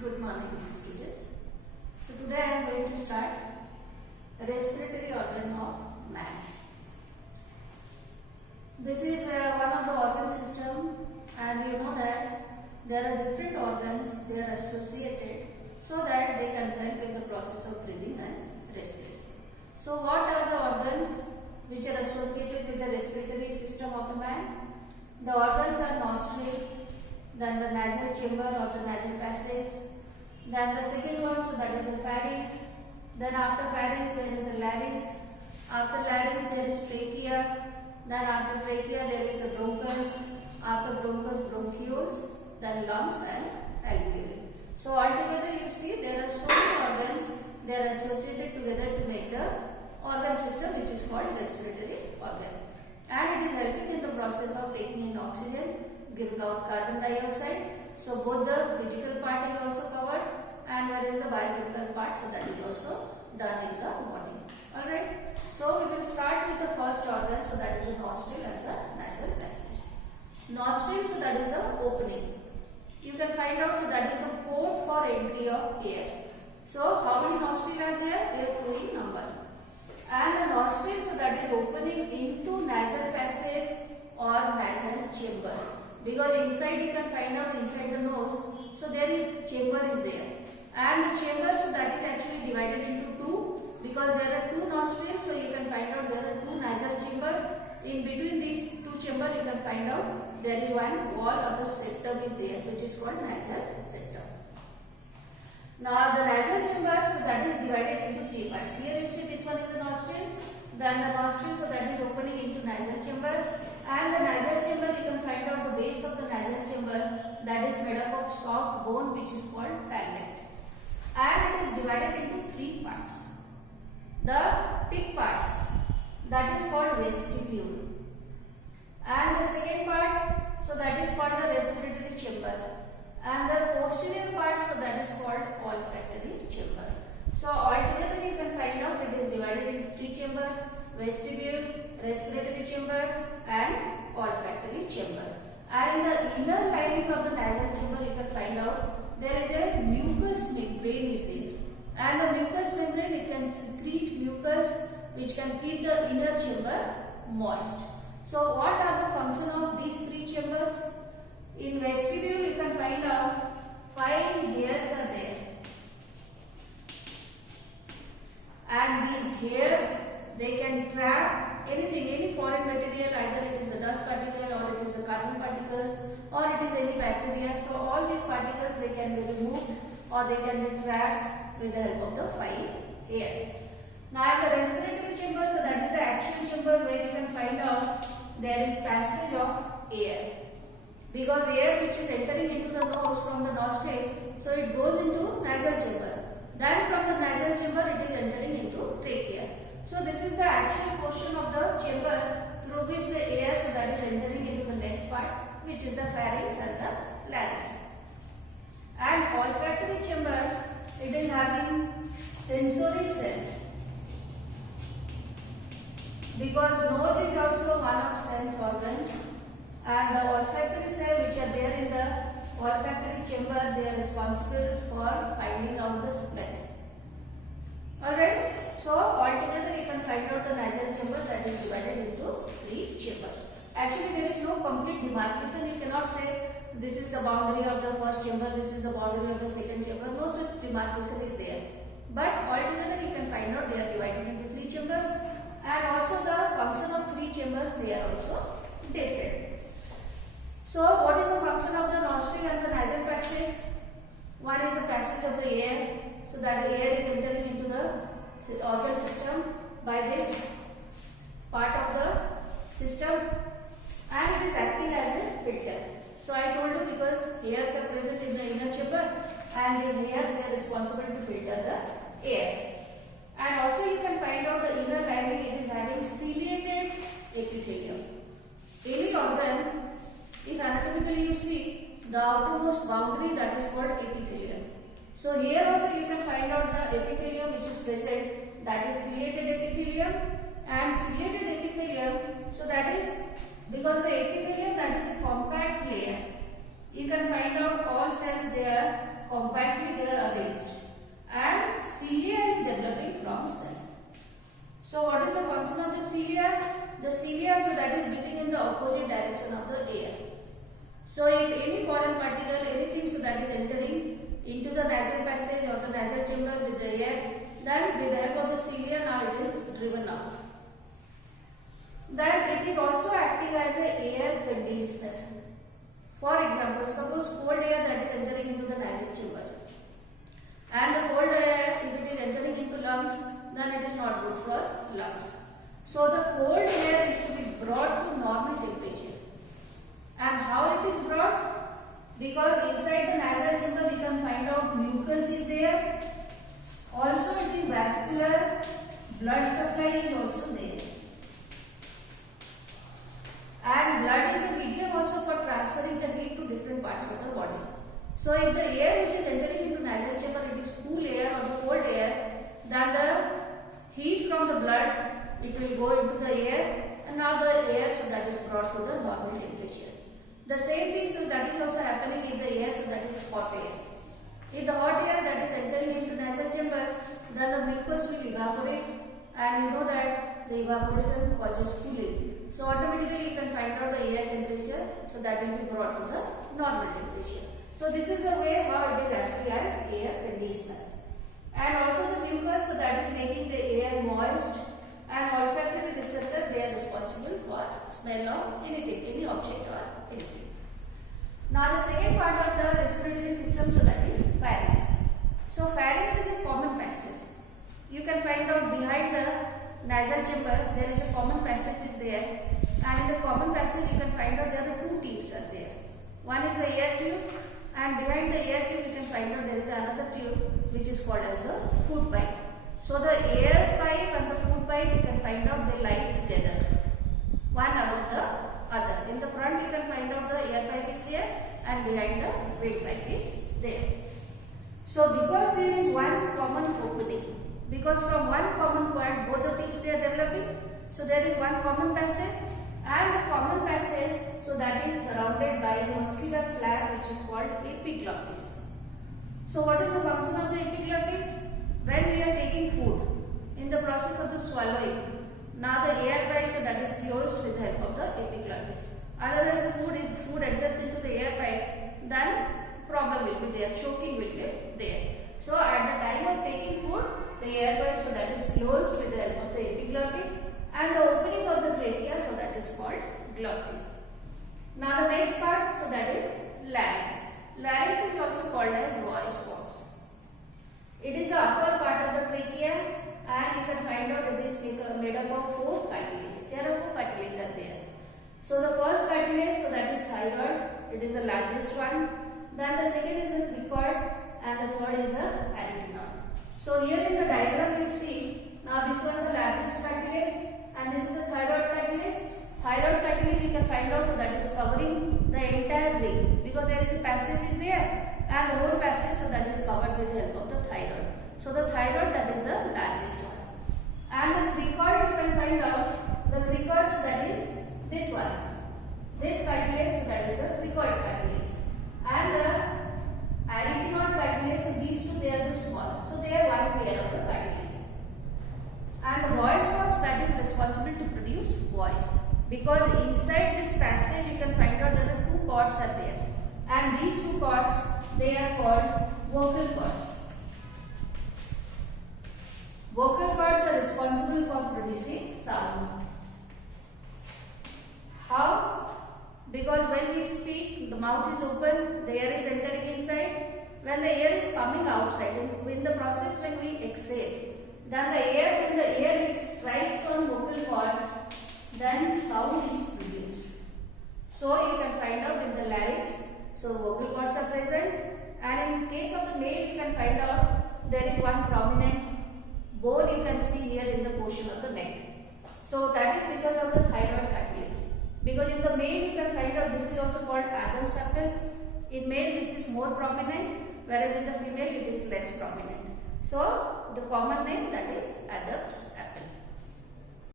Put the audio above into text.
Good morning, students. So today I am going to start respiratory organ of man. This is one of the organ system, and you know that there are different organs. They are associated so that they can help in the process of breathing and respiration. So what are the organs which are associated with the respiratory system of the man? The organs are nostril, then the nasal chamber or the nasal passage, then the second one, so that is the pharynx, then after pharynx there is the larynx, after larynx there is trachea, then after trachea there is the bronchus, after bronchus bronchioles, then lungs and alveoli. So altogether you see there are so many organs, they are associated together to make the organ system which is called respiratory organ, and it is helping in the process of taking in oxygen, giving out carbon dioxide. So both the physical part is also covered, and where is the biochemical part, so that is also done in the body. Alright, so we will start with the first organ, so that is the nostril and the nasal passage. Nostril, so that is the opening. You can find out, so that is the port for entry of air. So how many nostrils are there? They are 2 in number. And the nostril, so that is opening into nasal passage or nasal chamber. Because inside you can find out inside the nose, so there is chamber is there, and the chamber, so that is actually divided into two, because there are two nostrils, so you can find out there are two nasal chamber. In between these two chamber you can find out there is one wall of the septum is there, which is called nasal septum. Now the nasal chamber, so that is divided into three parts. Here you see this one is the nostril, then the nostril, so that is opening into nasal chamber. And the nasal chamber, you can find out the base of the nasal chamber, that is made up of soft bone, which is called palate. And it is divided into three parts. The thick parts, that is called vestibule. And the second part, so that is called the respiratory chamber. And the posterior part, so that is called olfactory chamber. So altogether you can find out it is divided into three chambers: vestibule, respiratory chamber and olfactory chamber. And in the inner lining of the nasal chamber you can find out there is a mucous membrane is there, and the mucous membrane, it can secrete mucus which can keep the inner chamber moist. So what are the function of these three chambers? In vestibule you can find out fine hairs are there, and these hairs, they can trap anything, any foreign material, either it is the dust particle or it is the carbon particles or it is any bacteria. So all these particles, they can be removed or they can be trapped with the help of the fine air. Now in the respiratory chamber, so that is the actual chamber where you can find out there is passage of air, because air which is entering into the nose from the nostril, so it goes into nasal chamber. Then from the nasal chamber it is entering into trachea. So this is the actual portion of the chamber through which the air, so that is entering into the next part, which is the pharynx and the larynx. And olfactory chamber, it is having sensory cell, because nose is also one of sense organs, and the olfactory cell which are there in the olfactory chamber, they are responsible for finding out the smell. Alright, so altogether you can find out the nasal chamber, that is divided into three chambers. Actually there is no complete demarcation. You cannot say this is the boundary of the first chamber, this is the boundary of the second chamber. No such demarcation is there. But altogether you can find out they are divided into three chambers, and also the function of three chambers, they are also different. So what is the function of the nostril and the nasal passage? One is the passage of the air, so that the air is entering into the organ system by this part of the system, and it is acting as a filter. So I told you, because hairs are present in the inner chamber, and these hairs, they are responsible to filter the air. And also you can find out the inner lining, it is having ciliated epithelium. Any organ, if anatomically you see, the outermost boundary, that is called epithelium. So here also you can find out the epithelium which is present, that is ciliated epithelium. And ciliated epithelium, so that is because the epithelium, that is a compact layer. You can find out all cells, they are compactly circulation of the air. So if any foreign particle, anything so that is entering into the nasal passage or the nasal chamber with the air, then with the help of the cilia now it is driven out. Then it is also acting as a air conditioner. For example, suppose cold air that is entering into the nasal chamber, and the cold air, if it is entering into lungs, then it is not good for lungs. So the cold air is to be brought to normal temperature. And how it is brought? Because inside the nasal chamber we can find out mucus is there. Also it is vascular, blood supply is also there. And blood is a medium also for transferring the heat to different parts of the body. So if the air which is entering into nasal chamber, it is cool air or the cold air, then the heat from the blood, it will go into the air, and now the air so that is brought to the normal temperature. The same thing so that is also happening in the air, so that is hot air. If the hot air that is entering into nasal chamber, then the mucus will evaporate, and you know that the evaporation causes cooling. So automatically you can find out the air temperature, so that will be brought to the normal temperature. So this is the way how it is acting as air conditioner. And also the mucus, so that is making the air moist, and olfactory receptor, they are responsible for smell of anything, any object or anything. Now the second part of the respiratory system, so that is pharynx. So pharynx is a common passage. You can find out behind the nasal chamber there is a common passage is there, and in the common passage you can find out there are two tubes are there. One is the air tube, and behind the air tube you can find out there is another tube which is called as the food pipe. So the air pipe and the food pipe you can find out they lie together, one above the other. In the front you can find out the air pipe is there, and behind the windpipe is there. So because there is one common opening, because from one common point both the tubes they are developing, so there is one common passage, and the common passage so that is surrounded by a muscular flap which is called epiglottis. So what is the function of the epiglottis? When we are taking food, in the process of the swallowing, now the air pipe so that is closed with the help of the epiglottis. Otherwise the food enters into the air pipe, then problem will be there, choking will be there. So at the time of taking food, the air pipe so that is closed with the help of the epiglottis, and the opening of the trachea so that is called glottis. Now the next part, so that is larynx. Larynx is also called as voice box. It is the upper part of the trachea, and you can find out it is made up of four cartilages. There are four cartilages are there. So the first cartilage, so that is thyroid, it is the largest one. Then the second is the cricoid, and the third is the arytenoid. So here in the diagram you see, now this one is the largest cartilage, and this is the thyroid cartilage. Thyroid cartilage you can find out so that is covering the entire ring, because there is a passage is there, and the whole passage so that is covered with the help of the thyroid. So the thyroid that is the largest one. And the cricoid you can find out, the cricoid so that is this one. This cartilage so that is the cricoid cartilage. And the arytenoid cartilage, so these two they are the small. So they are one pair of the cartilage. And the voice box that is responsible to produce voice. Because inside this passage you can find out there are two cords are there. And these two cords they are called vocal cords. Vocal cords are responsible for producing sound. How? Because when we speak, the mouth is open, the air is entering inside. When the air is coming outside, in the process when we exhale, then the air, when the air it strikes on vocal cord, then sound is produced. So you can find out in the larynx, so vocal cords are present, and in case of the male you can find out there is one prominent bone you can see here in the portion of the neck. So that is because of the thyroid cartilage. Because in the male you can find out this is also called Adam's apple. In male this is more prominent, whereas in the female it is less prominent. So the common name that is Adam's apple.